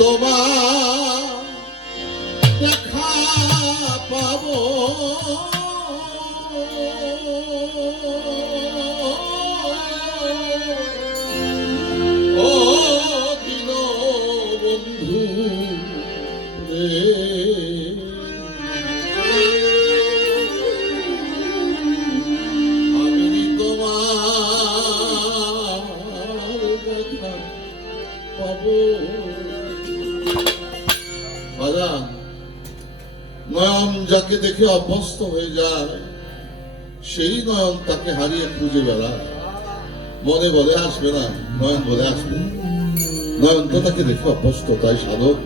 তোমার দেখা পাবো ও দিন বন্ধু রে আমি তোমার দেখা পাবো। নয়ন যাকে দেখে অভ্যস্ত হয়ে যায় সেই নয়ন তাকে হারিয়ে খুঁজে বেড়ায়। মনে বলে আসবে না, নয়ন বলে আসবে। নয়ন তো তাকে দেখে অভ্যস্ত, তাই সাধক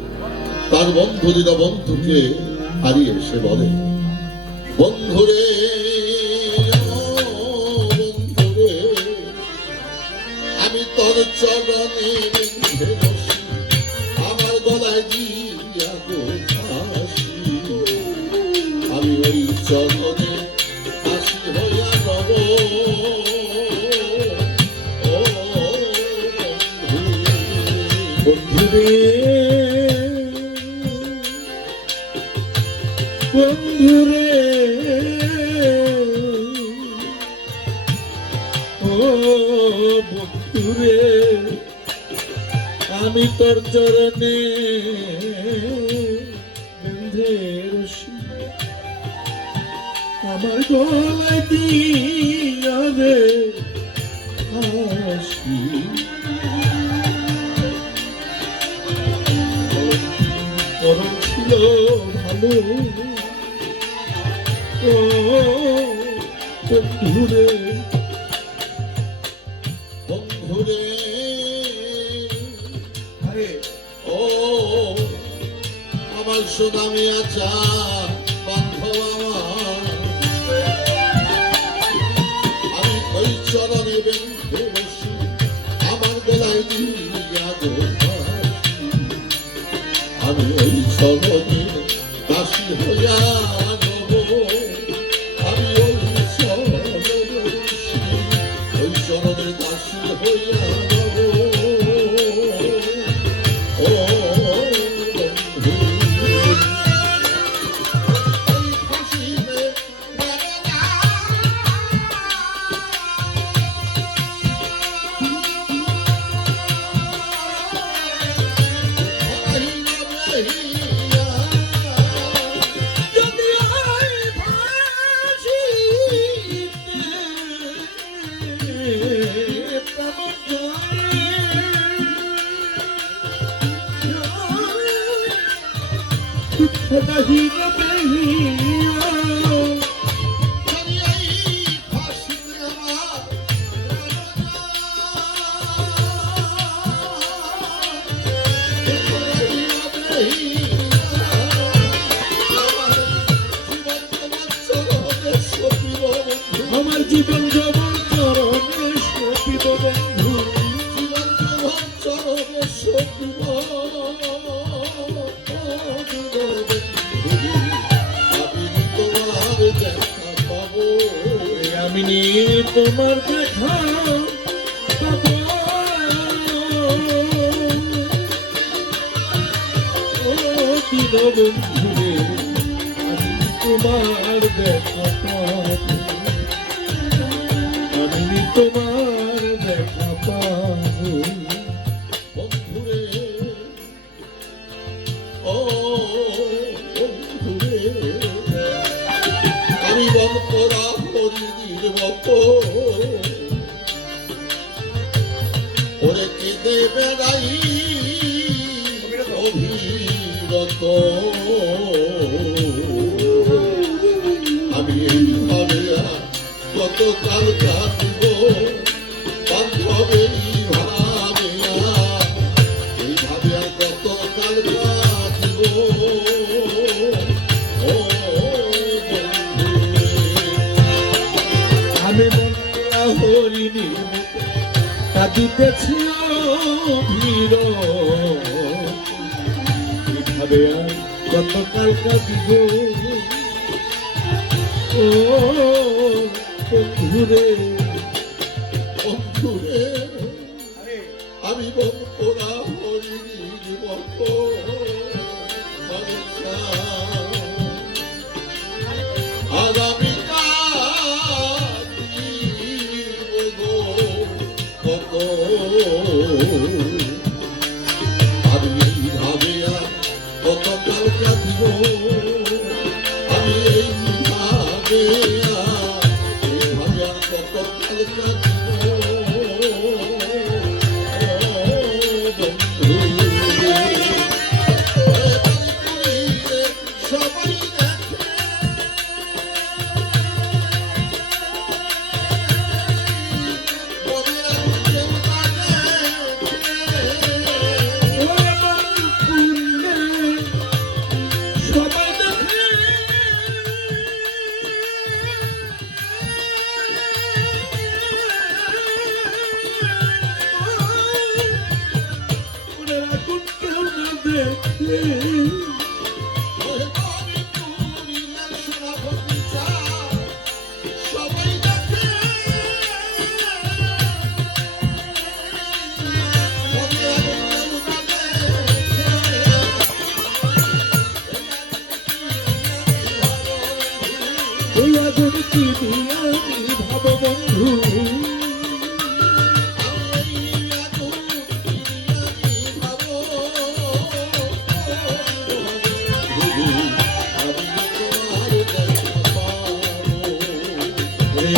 তার বন্ধু দিন বন্ধুকে হারিয়ে সে বলে বন্ধুরে বন্ধুরে আমি তোর চরণে আমার গলায় দিয়া গো আমি ওই চরণে হাসি হইয়া রব ও বন্ধুরে বন্ধুরে ও বন্ধুরে আমি তোর চরণে আমার গলায় দিয়া রে হাসি পরম ছিল ভালো ও বন্ধুরে বন্ধুরে আরে ও আমার সুনামি আছা বান্ধব আমার চরণে বেঁধে বসি আমার গলায় দিয়া গো আমি ওই চরণে দাসী হইয়া রব আমি ওই চরণে দাসী হইয়া রব ও আমার জীবন জবন চরণে সপিব বন্ধু জীবন জবন চরণে সপিব আমি তোমার দেখা পাবো ও দিন বন্ধুরে আমি তোমার দেখা পাবো আমি তোমার দেখা পাবো বন্ধুরে ও বন্ধুরে আমি বন্ধুরা হরিণীর মতো ওরে কেঁদে বেড়াই অভিরত আমি এইভাবে কতকাল কাটিব বান্ধবের ভাবে এইভাবে আর কতকাল কাটিব আমি বন্ধুরা হরিণীর মতো কাঁদিতেছি ভিড় এইভাবে আর কতকাল কাঁদিব ও বন্ধুরে বন্ধুরে আমি বন্ধুরা হরিণীর মতো দেখে ওরে বাড়ি পূর্ণিমার সোনাপতি চাঁদ সবাই দেখে মনে আগুন এই আগুন কি দিয়া ভাব বন্ধু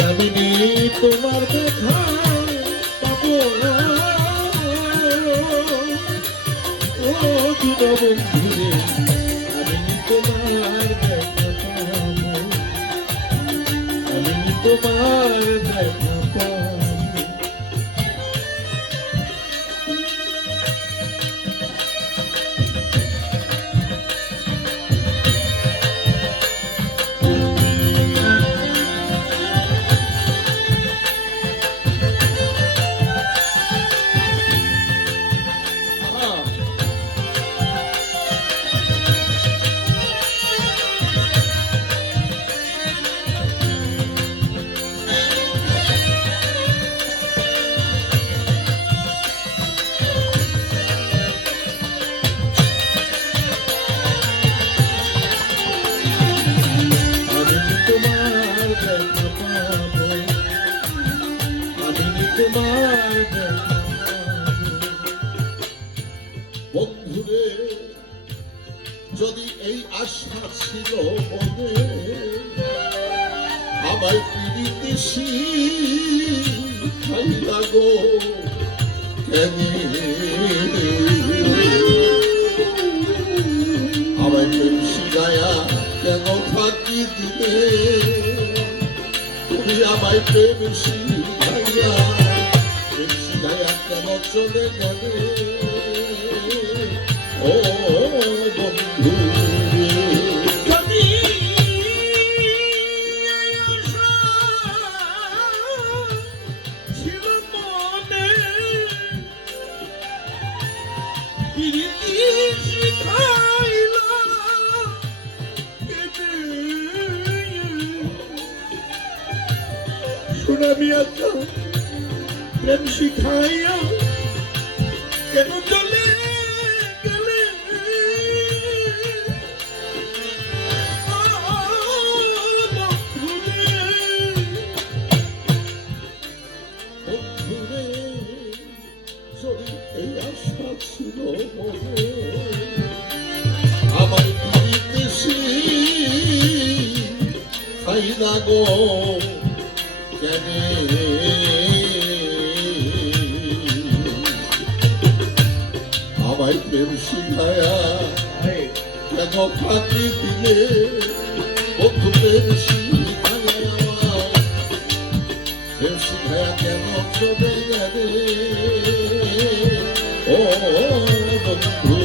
আমি তোমার দেখা পাবো ও বন্ধুরে আমি তোমার দেখা পাবো আমি তোমার দেখা পাবো বন্ধুরে যদি এই আশা ছিল মনে আমায় পিড়িতেছি খাইলা গো কেন আমায় প্রেম শিখায়া কেন ফাঁকি দিলে তুমি আমায় প্রেম শিখাইয়া কেন চলে গেলে ও বন্ধু ছিল মনে প্রীতি শিখাইলা সুনামি আচ্ছা প্রেম শিখাইয়া কেন চলে গেলে বন্ধুরে যদি এই আশা ছিল মনে আমার পিড়িতেছি খাইলা গো কেন আমায় প্রেম শিখায়া কেন ফাঁকি দিলে বন্ধু প্রেম শিখায়া প্রেম শিখায়া কেন চলে গেলে ও বন্ধু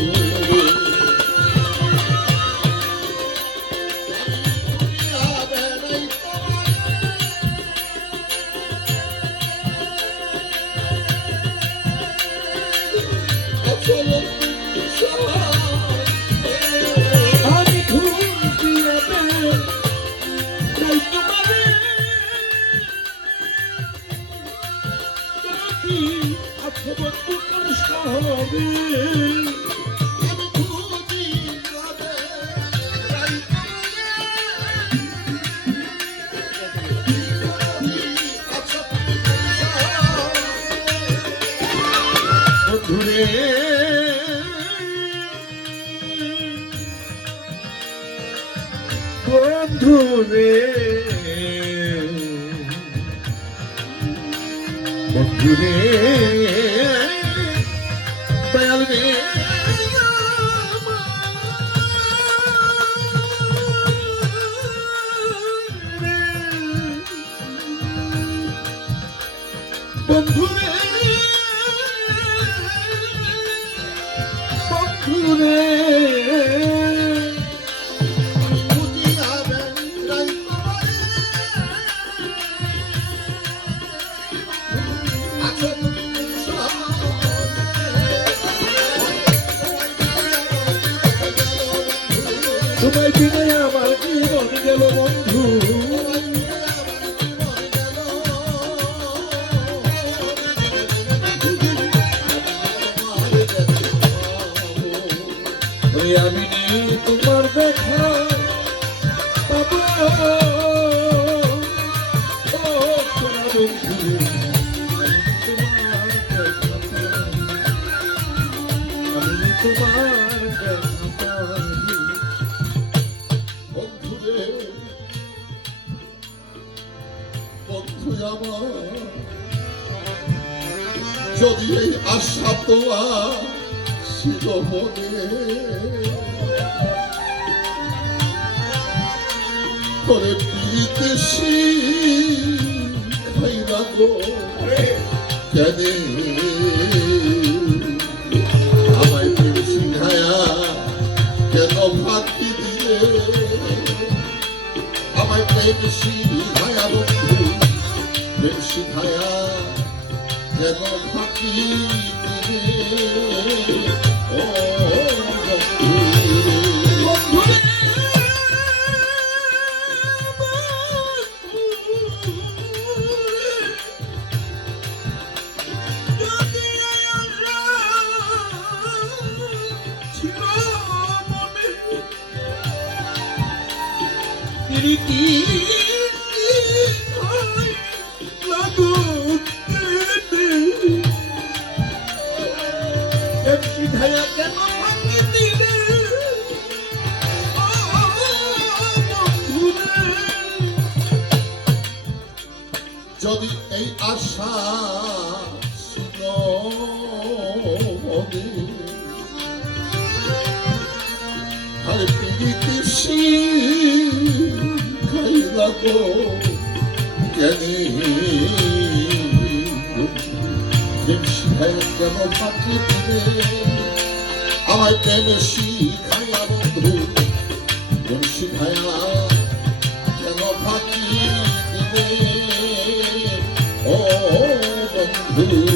আমি খুঁজি তাই তোমারে আছো বন্ধু কোন শহরে বন্ধুরে বন্ধুরে বন্ধুরে দয়াল রে বন্ধুরে বন্ধুরে তোমায় বিনে আমার জীবন গেল বন্ধু ওই আমি নিয়ে তোমার দেখা পাবো ও সোনা বন্ধু আমি তোমার দেখা পাবো বন্ধুরে বন্ধু আমার যদি এই আশা তোমার ছিল মনে করে বিদেশি খাইরা গো কেন আমায় প্রেম শিখায়া কেন ফাঁকি দিলে আমায় প্রেম শিখায়া বন্ধু প্রেম শিখায়া কেন ফাঁকি দিলে ও বন্ধু যদি এই আশা ছিল মনে আরে পিড়িতে খাইলা গো কেন শিখায় কেন ফাঁকি দিলে আমার প্রেম শিখাইয়া বন্ধু প্রেম শিখাইয়া কেন ফাঁকি দিলে ও বন্ধু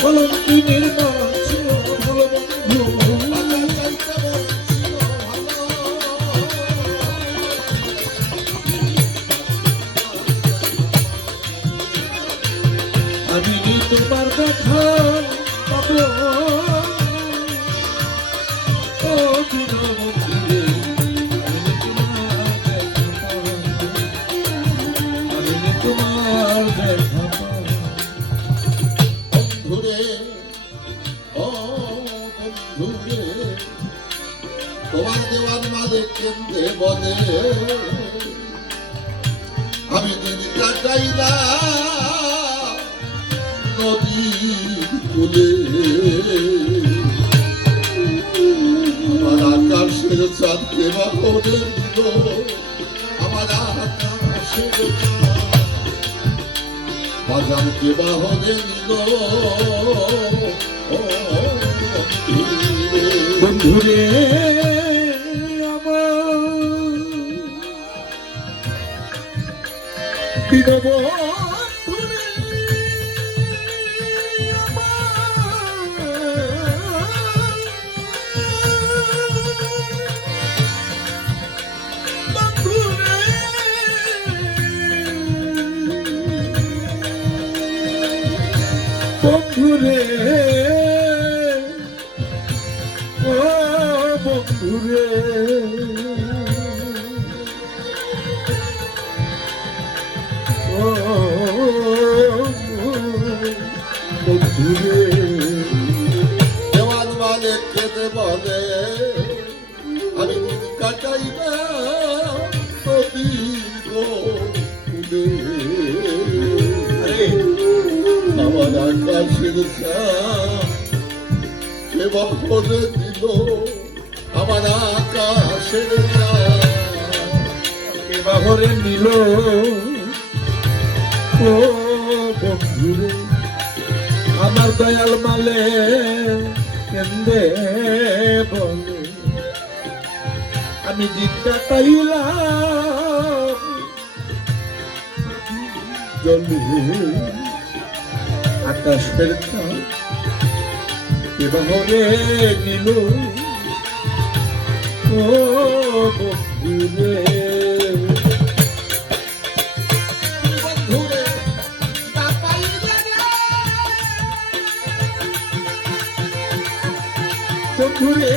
কলঙ্কিনীর মন ছিল ভালো বন্ধু আমি তোমার দেখা পাবো ও দীনবন্ধুরে আমি তোমার দেখা পাবো বন্ধুরে ও বন্ধুরে তোমার দেওয়ার মাঝে কেন্দ্রে বলে আমি দিন কাটাইলা নদী কুলে আমার আকাশের চাঁদকে বাহনে দিল আমার আকাশের বাজানকে বাহনে দিল বন্ধুরে আমার দীনবন্ধুরে আমার বন্ধুরে ও বন্ধুরে ও বন্ধুরে দেওয়ান মানে খেতে বলে আমি দিন কাটাই না আমার আকাশের কে বহরে দিল আমার আকাশের বাহরে নিল ও বন্ধুরে আমার দয়াল মালে কেন্দে বলে আমি জিজ্ঞা পাইলাম জলে আকাশের কে বাহরে নিল ও বন্ধুরে বন্ধুরে না পাইলে বন্ধুরে